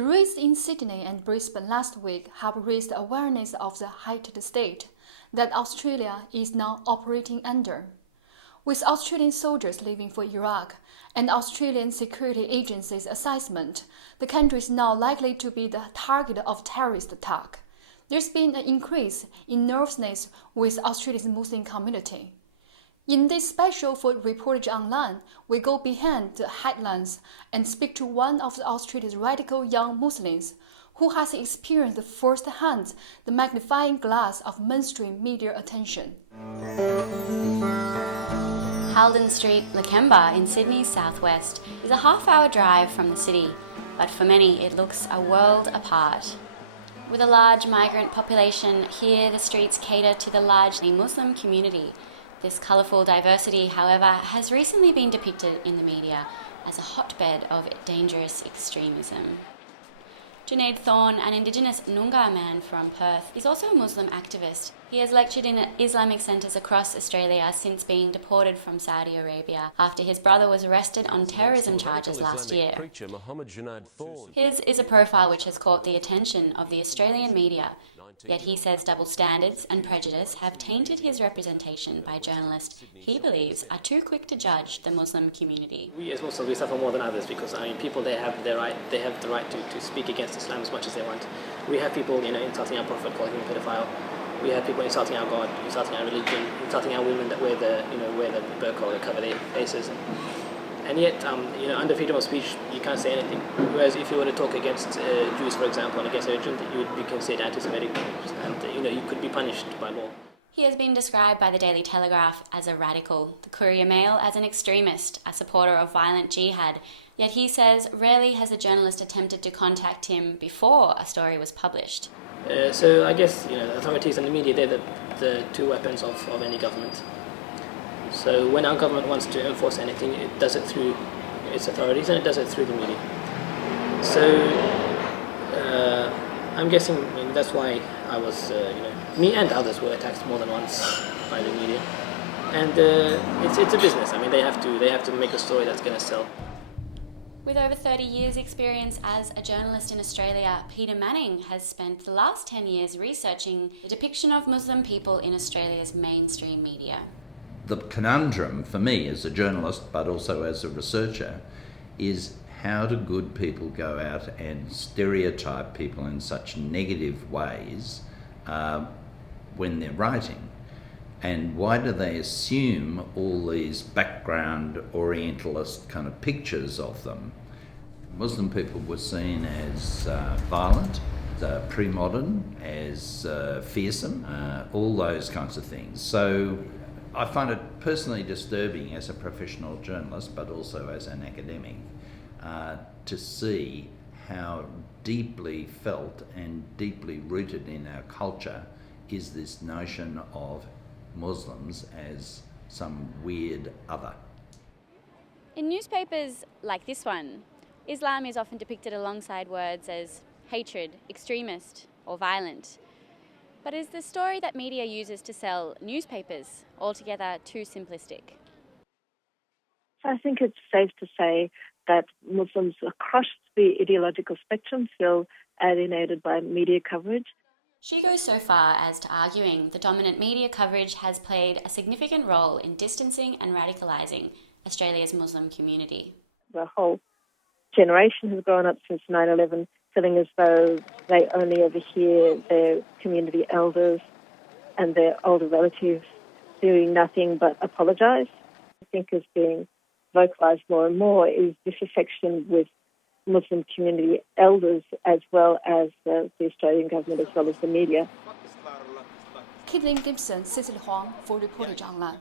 The raids in Sydney and Brisbane last week have raised awareness of the heightened state that Australia is now operating under. With Australian soldiers leaving for Iraq and Australian security agencies' assessment, the country is now likely to be the target of terrorist attack. There's been an increase in nervousness with Australia's Muslim community. In this special for Reportage Online, we go behind the headlines and speak to one of Australia's radical young Muslims who has experienced firsthand the magnifying glass of mainstream media attention. Halden Street, Lakemba in Sydney's southwest is a half-hour drive from the city, but for many it looks a world apart. With a large migrant population, here the streets cater to the largely Muslim community. This colourful diversity, however, has recently been depicted in the media as a hotbed of dangerous extremism. Junaid Thorne, an Indigenous Noongar man from Perth, is also a Muslim activist. He has lectured in Islamic centres across Australia since being deported from Saudi Arabia after his brother was arrested on terrorism charges last year. Preacher Mohammed Junaid Thorne. His is a profile which has caught the attention of the Australian media, yet he says double standards and prejudice have tainted his representation by journalists he believes are too quick to judge the Muslim community. We as Muslims, we suffer more than others because people they have the right to speak against Islam as much as they want. We have people insulting our Prophet, calling him a pedophile. We have people insulting our God, insulting our religion, insulting our women that wear the burqa or cover their faces. And yet, under freedom of speech, you can't say anything. Whereas if you were to talk against Jews, for example, and against religion, you would be considered anti-Semitic, and you could be punished by law. He has been described by the Daily Telegraph as a radical, the Courier Mail as an extremist, a supporter of violent jihad. Yet he says rarely has a journalist attempted to contact him before a story was published. So I guess authorities and the media, they're the two weapons of any government. So when our government wants to enforce anything, it does it through its authorities and it does it through the media. So I'm guessing that's why I was, me and others were attacked more than once by the media. And it's a business. They have to make a story that's going to sell. With over 30 years' experience as a journalist in Australia, Peter Manning has spent the last 10 years researching the depiction of Muslim people in Australia's mainstream media. The conundrum for me as a journalist, but also as a researcher, is how do good people go out and stereotype people in such negative ways when they're writing? And why do they assume all these background Orientalist kind of pictures of them? Muslim people were seen as violent, pre-modern, as fearsome, all those kinds of things. So I find it personally disturbing as a professional journalist, but also as an academic, to see how deeply felt and deeply rooted in our culture is this notion of Muslims as some weird other. In newspapers like this one, Islam is often depicted alongside words as hatred, extremist, or violent. But is the story that media uses to sell newspapers altogether too simplistic? I think it's safe to say that Muslims across the ideological spectrum feel alienated by media coverage. She goes so far as to arguing the dominant media coverage has played a significant role in distancing and radicalising Australia's Muslim community. The whole generation has grown up since 9/11 feeling as though they only ever hear their community elders and their older relatives doing nothing but apologise. I think is being vocalised more and more is disaffection with Muslim community elders as well as the Australian government as well as the media. Gibson, Cecily Huang for Reportage Online.